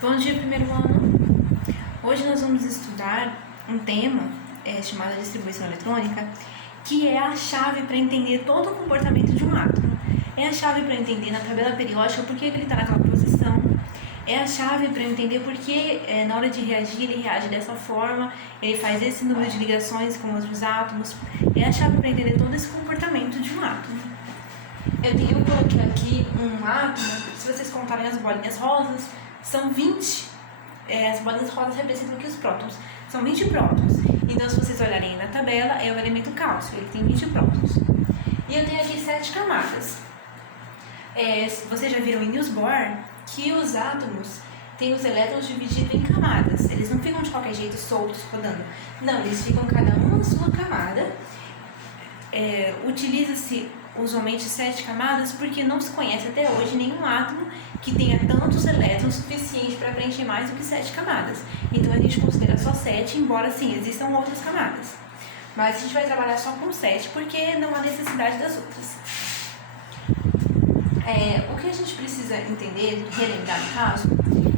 Bom dia, primeiro ano. Hoje nós vamos estudar um tema chamado distribuição eletrônica, que é a chave para entender todo o comportamento de um átomo. É a chave para entender na tabela periódica por que ele está naquela posição. É a chave para entender por que na hora de reagir ele reage dessa forma, ele faz esse número de ligações com outros átomos. É a chave para entender todo esse comportamento de um átomo. Eu coloquei aqui um átomo, se vocês contarem as bolinhas rosas, são 20, as bolinhas rosas representam aqui os prótons, são 20 prótons. Então, se vocês olharem na tabela, é o elemento cálcio, ele tem 20 prótons. E eu tenho aqui 7 camadas. Vocês já viram em Niels Bohr que os átomos têm os elétrons divididos em camadas, eles não ficam de qualquer jeito soltos rodando, não, eles ficam cada um na sua camada. Utiliza-se usualmente 7 camadas porque não se conhece até hoje nenhum átomo que tenha tantos elétrons suficientes para preencher mais do que 7 camadas. Então a gente considera só 7, embora sim existam outras camadas. Mas a gente vai trabalhar só com 7 porque não há necessidade das outras. O que a gente precisa entender, relembrar no caso,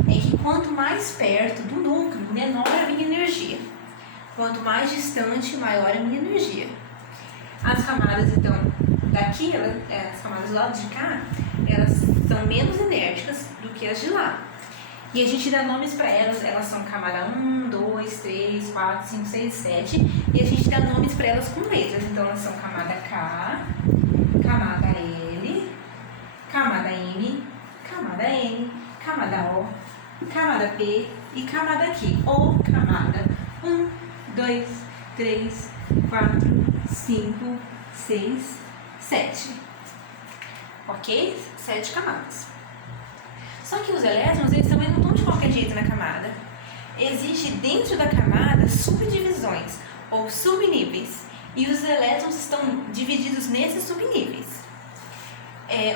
é que quanto mais perto do núcleo, menor a minha energia. Quanto mais distante, maior a minha energia. As camadas, então, daqui, as camadas do lado de cá, elas são menos enérgicas do que as de lá. E a gente dá nomes para elas, elas são camada 1, 2, 3, 4, 5, 6, 7. E a gente dá nomes para elas com letras. Então, elas são camada K, camada L, camada M, camada N, camada O, camada P e camada Q. Ou camada 1, 2, 3, 4, 5, 6, 7. Ok? 7 camadas. Só que os elétrons, eles também não estão de qualquer jeito na camada. Existe dentro da camada subdivisões ou subníveis. E os elétrons estão divididos nesses subníveis.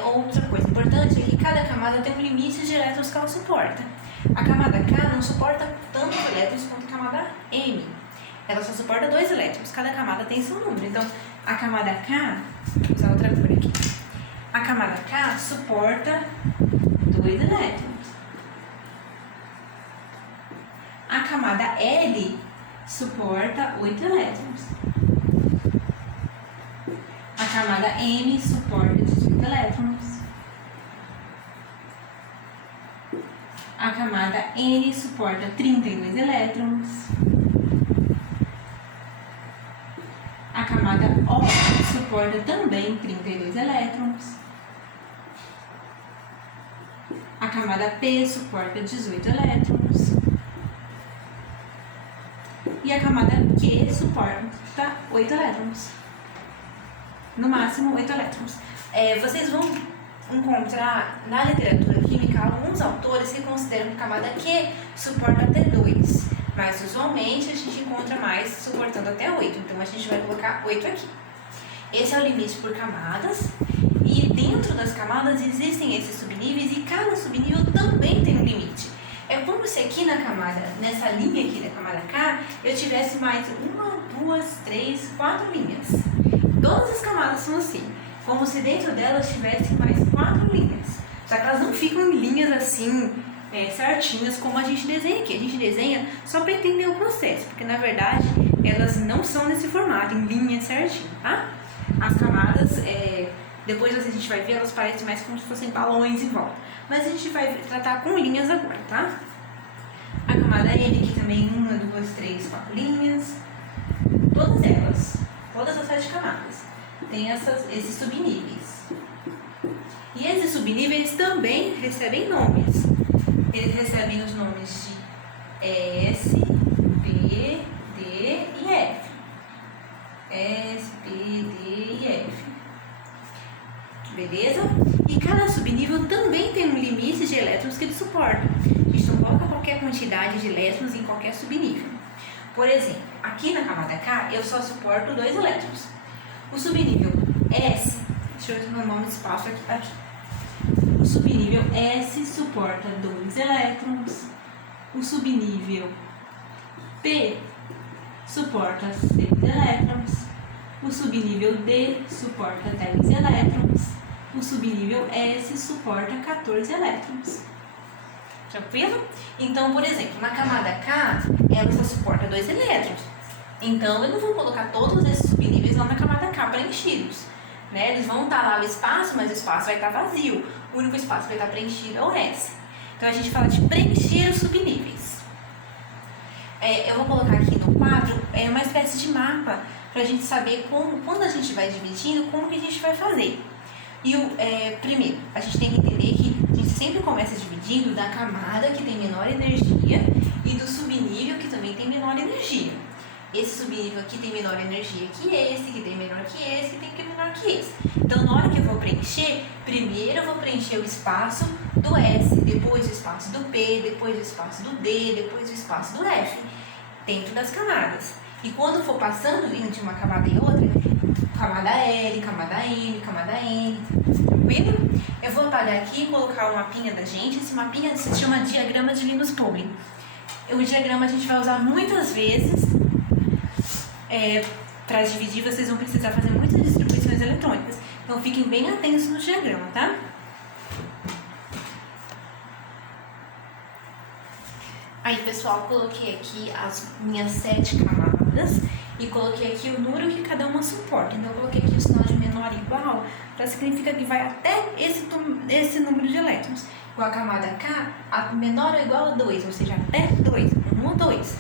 Outra coisa importante é que cada camada tem um limite de elétrons que ela suporta. A camada K não suporta tantos elétrons quanto a camada M. Ela só suporta 2 elétrons. Cada camada tem seu número. Então, a camada K, vou usar outra cor aqui. A camada K suporta 2 elétrons. A camada L suporta 8 elétrons. A camada M suporta 18 elétrons. A camada N suporta 32 elétrons. A camada O suporta também 32 elétrons. A camada P suporta 18 elétrons. E a camada Q suporta 8 elétrons. No máximo 8 elétrons. Vocês vão encontrar na literatura química alguns autores que consideram que a camada Q suporta até 2. Mas usualmente a gente encontra mais suportando até 8. Então a gente vai colocar 8 aqui. Esse é o limite por camadas. E dentro das camadas existem esses subníveis e cada subnível também tem um limite. É como se aqui na camada, nessa linha aqui da camada K, eu tivesse mais 1, 2, 3, 4 linhas. Todas as camadas são assim. Como se dentro delas tivesse mais 4 linhas. Só que elas não ficam em linhas assim, certinhas como a gente desenha aqui. A gente desenha só para entender o processo, porque na verdade elas não são nesse formato, em linha certinho, tá? As camadas, depois a gente vai ver, elas parecem mais como se fossem balões em volta. Mas a gente vai tratar com linhas agora, tá? A camada N aqui também, 1, 2, 3, 4 linhas. Todas elas, todas as 7 camadas, tem esses subníveis. E esses subníveis também recebem nomes. Eles recebem os nomes de S, P, D e F. S, P, D e F. Beleza? E cada subnível também tem um limite de elétrons que ele suporta. A gente não coloca qualquer quantidade de elétrons em qualquer subnível. Por exemplo, aqui na camada K eu só suporto 2 elétrons. O subnível S, deixa eu arrumar um espaço aqui. O subnível S suporta 2 elétrons. O subnível P suporta 6 elétrons. O subnível D suporta 10 elétrons. O subnível S suporta 14 elétrons. Tranquilo? Então, por exemplo, na camada K, ela só suporta 2 elétrons. Então, eu não vou colocar todos esses subníveis lá na camada K preenchidos. Né? Eles vão estar lá no espaço, mas o espaço vai estar vazio. O único espaço que vai estar preenchido é o S. Então, a gente fala de preencher os subníveis. Eu vou colocar aqui no quadro uma espécie de mapa para a gente saber como, quando a gente vai dividindo, como que a gente vai fazer. E primeiro, a gente tem que entender que a gente sempre começa dividindo da camada que tem menor energia e do subnível que também tem menor energia. Esse subnível aqui tem menor energia que esse, que tem menor que esse, que tem menor que esse. Então, na hora que eu vou preencher, primeiro eu vou preencher o espaço do S, depois o espaço do P, depois o espaço do D, depois o espaço do F, dentro das camadas. E quando for passando entre uma camada e outra, camada L, camada M, camada N, tranquilo? Eu vou apagar aqui e colocar o mapinha da gente. Esse mapinha se chama diagrama de Linus Pauling. O diagrama a gente vai usar muitas vezes. Para dividir, vocês vão precisar fazer muitas distribuições eletrônicas. Então, fiquem bem atentos no diagrama, tá? Aí, pessoal, coloquei aqui as minhas 7 camadas e coloquei aqui o número que cada uma suporta. Então, eu coloquei aqui o sinal de menor e igual, para significar que vai até esse número de elétrons. Igual a camada K, a menor ou igual a 2, ou seja, até 2, 1 ou 2.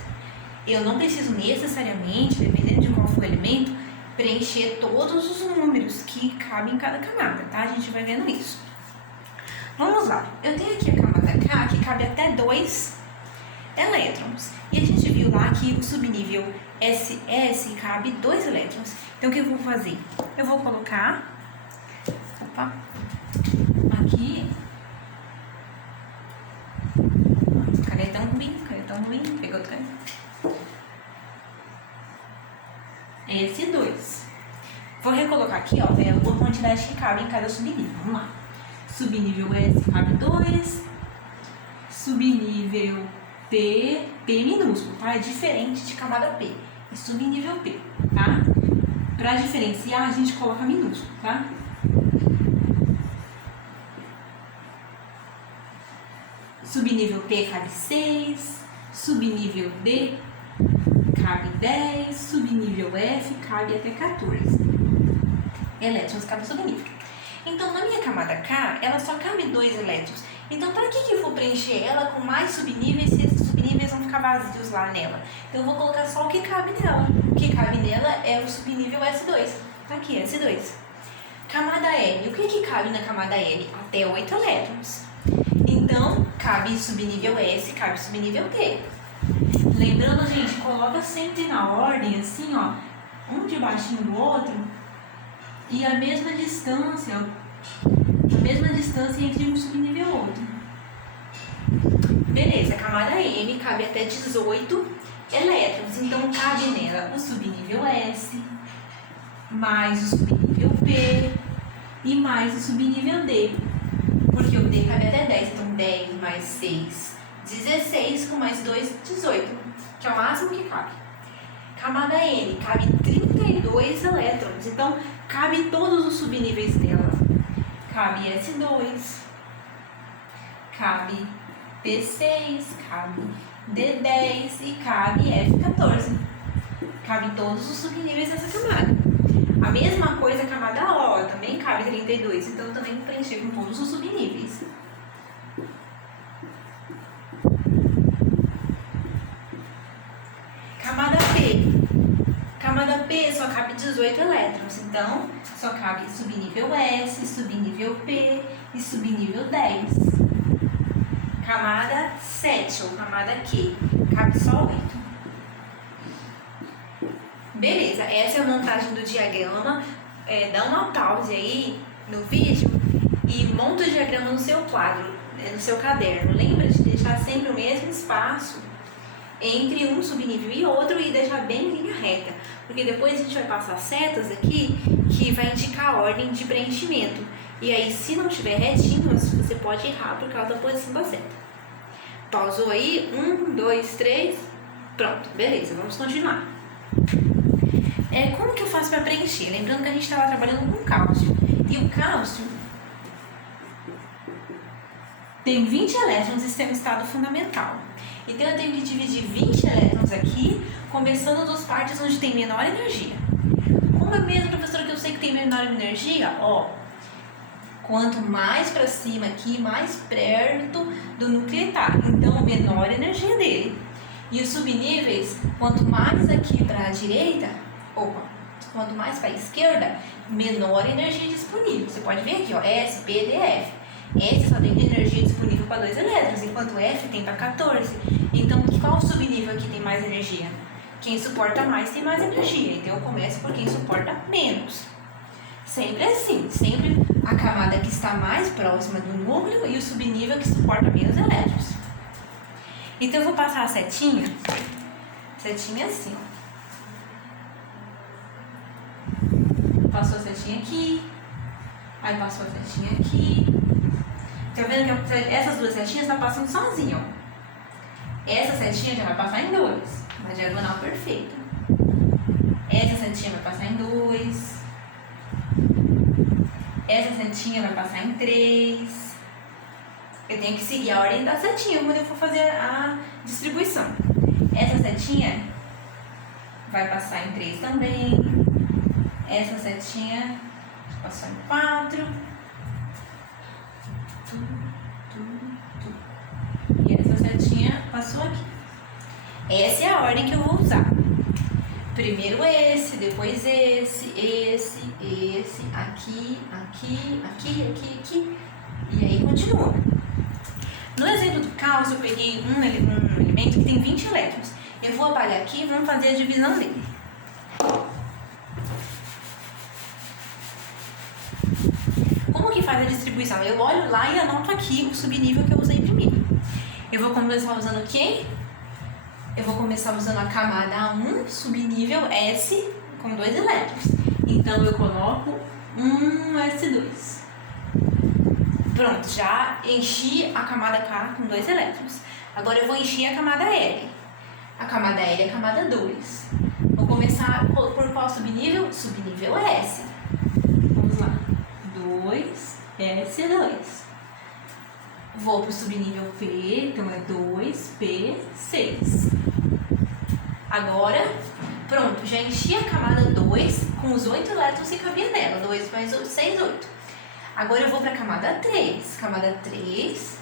Eu não preciso necessariamente, dependendo de qual for o elemento, preencher todos os números que cabem em cada camada, tá? A gente vai vendo isso. Vamos lá. Eu tenho aqui a camada K, que cabe até 2 elétrons. E a gente viu lá que o subnível SS cabe 2 elétrons. Então, o que eu vou fazer? Eu vou colocar... Opa! Aqui... Canetão ruim, pegou o canetão. Esse 2. Vou recolocar aqui, ó, a quantidade que cabe em cada subnível. Vamos lá. Subnível S cabe 2. Subnível P minúsculo, tá? É diferente de camada P. É subnível P, tá? Pra diferenciar, a gente coloca minúsculo, tá? Subnível P cabe 6. Subnível D cabe 10, subnível F cabe até 14 elétrons cada subnível. Então, na minha camada K, ela só cabe 2 elétrons. Então, para que eu vou preencher ela com mais subníveis se esses subníveis vão ficar vazios lá nela? Então, eu vou colocar só o que cabe nela. O que cabe nela é o subnível S2. Tá aqui, S2. Camada L. O que cabe na camada L? Até 8 elétrons. Então, cabe subnível S, cabe subnível P. Lembrando, gente, coloca sempre na ordem, assim, ó, um debaixo do outro e a mesma distância entre um subnível e outro. Beleza, a camada M cabe até 18 elétrons, então cabe nela o subnível S, mais o subnível P e mais o subnível D, porque o D cabe até 10, então 10 mais 6, 16, com mais 2, 18. Que é o máximo que cabe. Camada N cabe 32 elétrons, então cabe todos os subníveis dela. Cabe S2, cabe P6, cabe D10 e cabe F14. Cabe todos os subníveis dessa camada. A mesma coisa a camada O, também cabe 32, então eu também vou preencher com todos os subníveis. Camada P. Camada P só cabe 18 elétrons, então só cabe subnível S, subnível P e subnível 10. Camada 7 ou camada Q, cabe só 8. Beleza, essa é a montagem do diagrama. Dá uma pausa aí no vídeo e monta o diagrama no seu quadro, no seu caderno. Lembra de deixar sempre o mesmo espaço entre um subnível e outro e deixar bem em linha reta, porque depois a gente vai passar setas aqui que vai indicar a ordem de preenchimento, e aí se não estiver retinho você pode errar por causa da posição da seta. Pausou aí, 1, 2, 3, pronto, beleza, vamos continuar. Como que eu faço para preencher? Lembrando que a gente estava trabalhando com cálcio, e o cálcio tem 20 elétrons e tem um estado fundamental. Então eu tenho que dividir 20 elétrons aqui, começando dos partes onde tem menor energia. Como é mesmo, professora, que eu sei que tem menor energia? Ó, quanto mais para cima aqui, mais perto do núcleo tá. Então, menor a energia dele. E os subníveis, quanto mais aqui para a direita, quanto mais para a esquerda, menor a energia disponível. Você pode ver aqui, ó, S, P, D, F. S só tem energia disponível para 2 elétrons, enquanto F tem para 14. Então, qual subnível aqui tem mais energia? Quem suporta mais tem mais energia. Então, eu começo por quem suporta menos. Sempre assim, sempre a camada que está mais próxima do núcleo e o subnível que suporta menos elétrons. Então, eu vou passar a setinha assim, ó. Passou a setinha aqui, aí passou a setinha aqui. Tá vendo que essas duas setinhas estão passando sozinho, ó. Essa setinha já vai passar em 2, uma diagonal perfeita. Essa setinha vai passar em 2. Essa setinha vai passar em 3. Eu tenho que seguir a ordem da setinha quando eu for fazer a distribuição. Essa setinha vai passar em 3 também. Essa setinha passou em 4. E essa setinha passou aqui. Essa é a ordem que eu vou usar. Primeiro esse, depois esse, aqui, e aí continua. No exemplo do caos, eu peguei um elemento que tem 20 elétrons. Eu vou apagar aqui e vamos fazer a divisão dele. Como que faz a distribuição? Eu olho lá e anoto aqui o subnível que eu usei primeiro. Eu vou começar usando quem? Eu vou começar usando a camada 1, subnível S, com 2 elétrons. Então, eu coloco um S2. Pronto, já enchi a camada K com 2 elétrons. Agora, eu vou encher a camada L. A camada L é a camada 2. Vou começar por qual subnível? Subnível S. Vamos lá. 2, S2. Vou para o subnível P, então é 2P6. Agora, pronto, já enchi a camada 2 com os 8 elétrons que cabia nela. 2 mais 6, 8. Agora eu vou para a camada 3. Camada 3,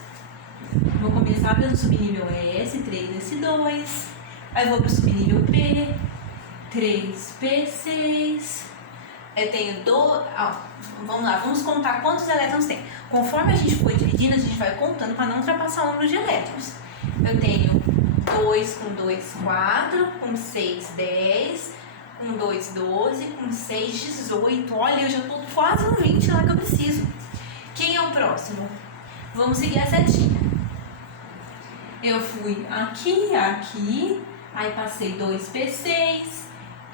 vou começar pelo subnível S, 3S2. Aí vou para o subnível P, 3P6. Eu tenho vamos lá, vamos contar quantos elétrons tem. Conforme a gente for dividindo, a gente vai contando para não ultrapassar o número de elétrons. Eu tenho 2 com 2, 4, com 6, 10, com 2, 12, com 6, 18. Olha, eu já estou quase no 20 lá que eu preciso. Quem é o próximo? Vamos seguir a setinha. Eu fui aqui, aí passei 2P6,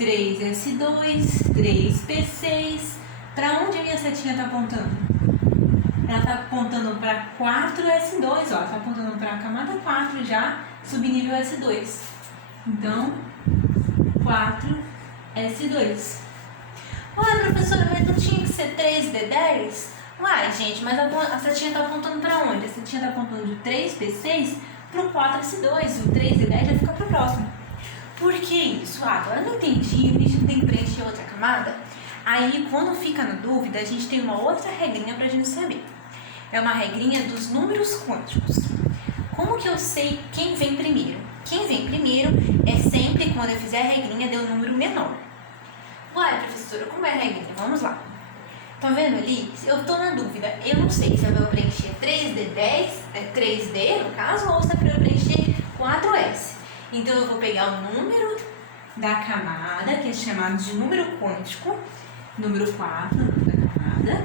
3S2, 3P6. Para onde a minha setinha está apontando? Ela está apontando para 4S2, ó. Está apontando para a camada 4 já, subnível S2. Então, 4S2. Ué, professora, mas não tinha que ser 3D10? Uai, gente, mas a setinha está apontando para onde? A setinha está apontando de 3P6 para o 4S2. O 3D10 vai ficar para o próximo. Por que isso? Agora eu não entendi, a gente tem que preencher outra camada. Aí, quando fica na dúvida, a gente tem uma outra regrinha para a gente saber. É uma regrinha dos números quânticos. Como que eu sei quem vem primeiro? Quem vem primeiro é sempre quando eu fizer a regrinha de um número menor. Uai, professora, como é a regrinha? Vamos lá. Tá vendo ali? Eu tô na dúvida. Eu não sei se eu vou preencher 3D10, 3D no caso, ou se é para eu preencher 4S. Então, eu vou pegar o número da camada, que é chamado de número quântico, número 4, número da camada,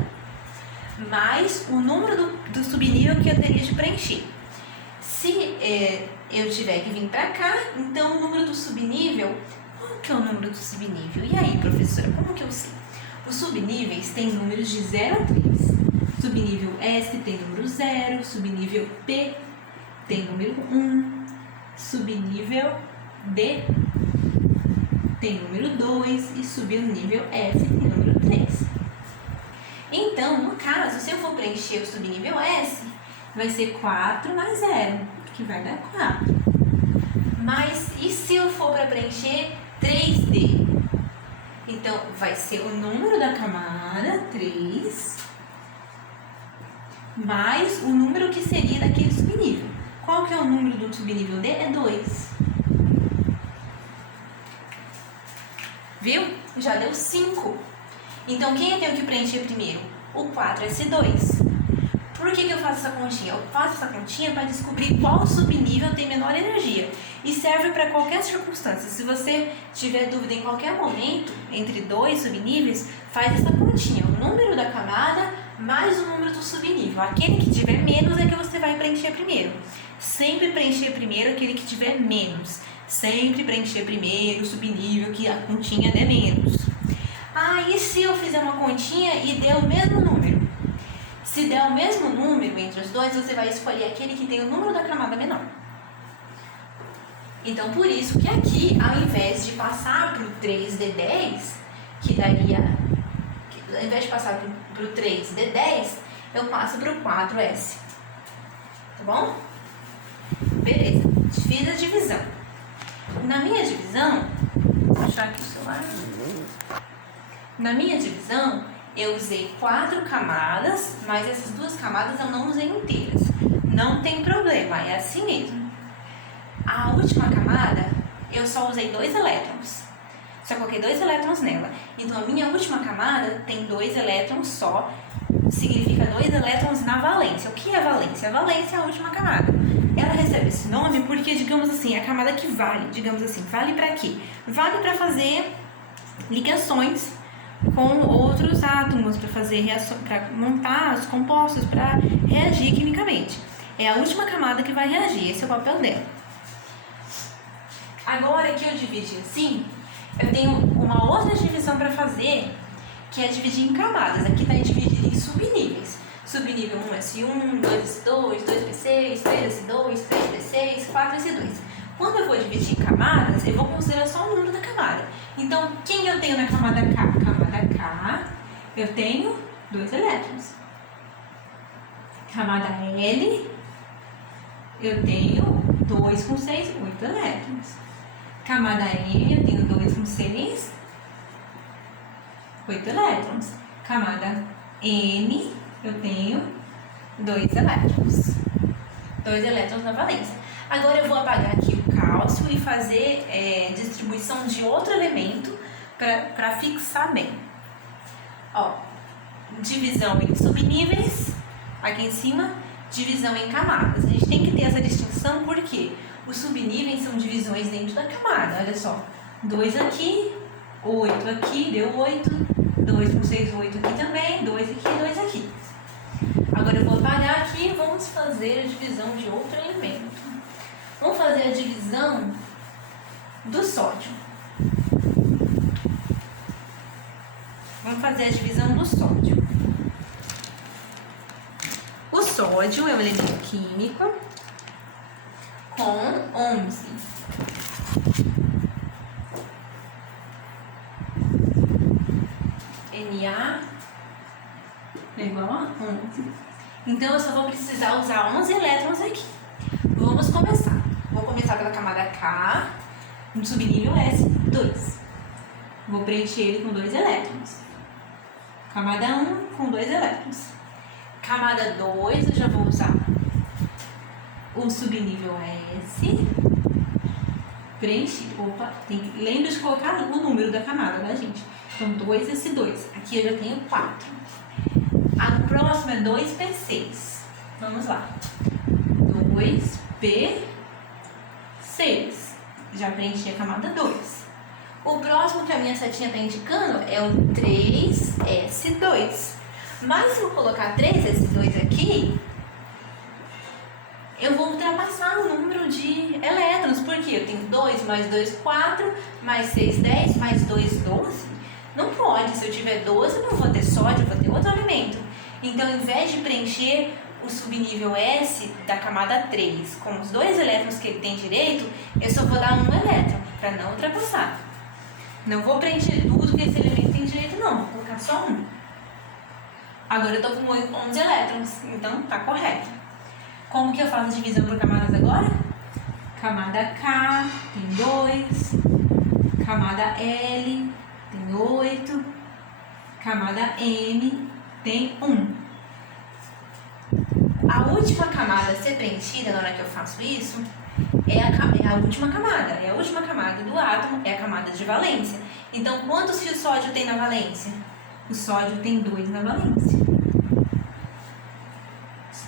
mais o número do subnível que eu teria de preencher. Se eu tiver que vir para cá, então o número do subnível, qual que é o número do subnível? E aí, professora, como que eu sei? Os subníveis têm números de 0 a 3. Subnível S tem número 0, subnível P tem número 1, subnível D tem número 2 e subnível F tem número 3. Então, no caso, se eu for preencher o subnível S, vai ser 4 mais 0, que vai dar 4. Mas e se eu for para preencher 3D? Então, vai ser o número da camada, 3, mais o número que seria daquele subnível. Qual que é o número do subnível D? É 2. Viu? Já deu 5. Então, quem eu tenho que preencher primeiro? O 4S2. Por que eu faço essa continha? Eu faço essa continha para descobrir qual subnível tem menor energia. E serve para qualquer circunstância. Se você tiver dúvida em qualquer momento, entre dois subníveis, faz essa continha. O número da camada mais o número do subnível. Aquele que tiver menos é que você vai preencher primeiro. Sempre preencher primeiro aquele que tiver menos. Sempre preencher primeiro o subnível que a continha der menos. E se eu fizer uma continha e der o mesmo número? Se der o mesmo número entre os dois, você vai escolher aquele que tem o número da camada menor. Então, por isso que aqui, ao invés de passar para o 3D10, que daria... Ao invés de passar para o 3D10, eu passo para o 4S. Tá bom? Beleza. Fiz a divisão. Na minha divisão... Vou achar aqui o celular. Na minha divisão, eu usei 4 camadas, mas essas 2 camadas eu não usei inteiras. Não tem problema, é assim mesmo. A última camada, eu só usei 2 elétrons. Só coloquei 2 elétrons nela. Então, a minha última camada tem 2 elétrons só. Significa 2 elétrons na valência. O que é valência? A valência é a última camada. Ela recebe esse nome porque, digamos assim, é a camada que vale. Digamos assim, vale para quê? Vale para fazer ligações com outros átomos, para fazer reação, para montar os compostos, para reagir quimicamente. É a última camada que vai reagir, esse é o papel dela. Agora que eu dividi assim, eu tenho uma outra divisão para fazer, que é dividir em camadas. Aqui está dividido em subníveis. Subnível 1S1, 2S2, 2P6, 3S2, 3P6, 4S2. Quando eu vou dividir em camadas, eu vou considerar só o número da camada. Então, quem eu tenho na camada K? Camada K, eu tenho 2 elétrons. Camada L, eu tenho 2 com 6, 8 elétrons. Camada M, eu tenho 2 com 6, 8 elétrons. Camada N, eu tenho 2 elétrons. 2 elétrons na valência. Agora eu vou apagar aqui o cálcio e fazer distribuição de outro elemento para fixar bem. Ó, divisão em subníveis, aqui em cima, divisão em camadas. A gente tem que ter essa distinção porque os subníveis são divisões dentro da camada. Olha só, 2 aqui, 8 aqui, deu 8, 2 com 6, 8 aqui também, 2 aqui, 2 aqui. Agora eu vou apagar aqui e vamos fazer a divisão de outro elemento. Vamos fazer a divisão do sódio. Vamos fazer a divisão do sódio. O sódio é um elemento químico com 11. Na é igual a 11. Então, eu só vou precisar usar 11 elétrons aqui. Vamos começar. Vou começar pela camada K, no subnível S2. Vou preencher ele com 2 elétrons. Camada 1 com 2 elétrons. Camada 2, eu já vou usar o subnível S. Preenche. Opa, lembra de colocar o número da camada, né, gente? Então, 2S2. Aqui eu já tenho 4. A próxima é 2P6. Vamos lá. 2P6. Já preenchi a camada 2. O próximo que a minha setinha está indicando é o 3S2. Mas se eu colocar 3S2 aqui, eu vou ultrapassar o número de elétrons. Porque eu tenho 2 mais 2, 4, mais 6, 10, mais 2, 12. Não pode. Se eu tiver 12, eu não vou ter sódio, eu vou ter outro elemento. Então, ao invés de preencher o subnível S da camada 3 com os 2 elétrons que ele tem direito, eu só vou dar 1 elétron, para não ultrapassar. Não vou preencher tudo que esse elemento tem direito, não. Vou colocar só 1. Agora eu estou com 11 elétrons, então tá correto. Como que eu faço a divisão por camadas agora? Camada K tem 2, camada L tem 8, camada M tem 1. A última camada a ser preenchida na hora que eu faço isso é a última camada. É a última camada do átomo, é a camada de valência. Então, quantos que o sódio tem na valência? O sódio tem 2 na valência.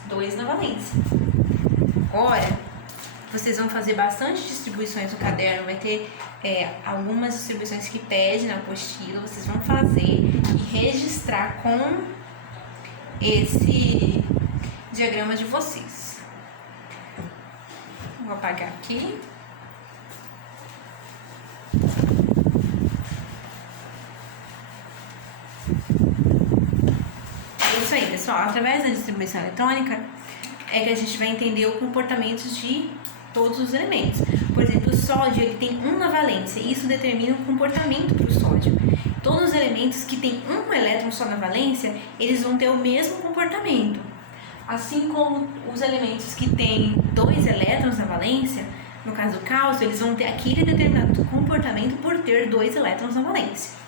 2 na valência. Agora, vocês vão fazer bastante distribuições no caderno. Vai ter algumas distribuições que pedem na apostila. Vocês vão fazer e registrar com esse diagrama de vocês. Vou apagar aqui. É isso aí, pessoal. Através da distribuição eletrônica é que a gente vai entender o comportamento de todos os elementos. Por exemplo, o sódio ele tem 1 na valência e isso determina o comportamento para o sódio. Todos os elementos que têm um elétron só na valência, eles vão ter o mesmo comportamento. Assim como os elementos que têm 2 elétrons na valência, no caso do cálcio, eles vão ter aquele determinado comportamento por ter 2 elétrons na valência.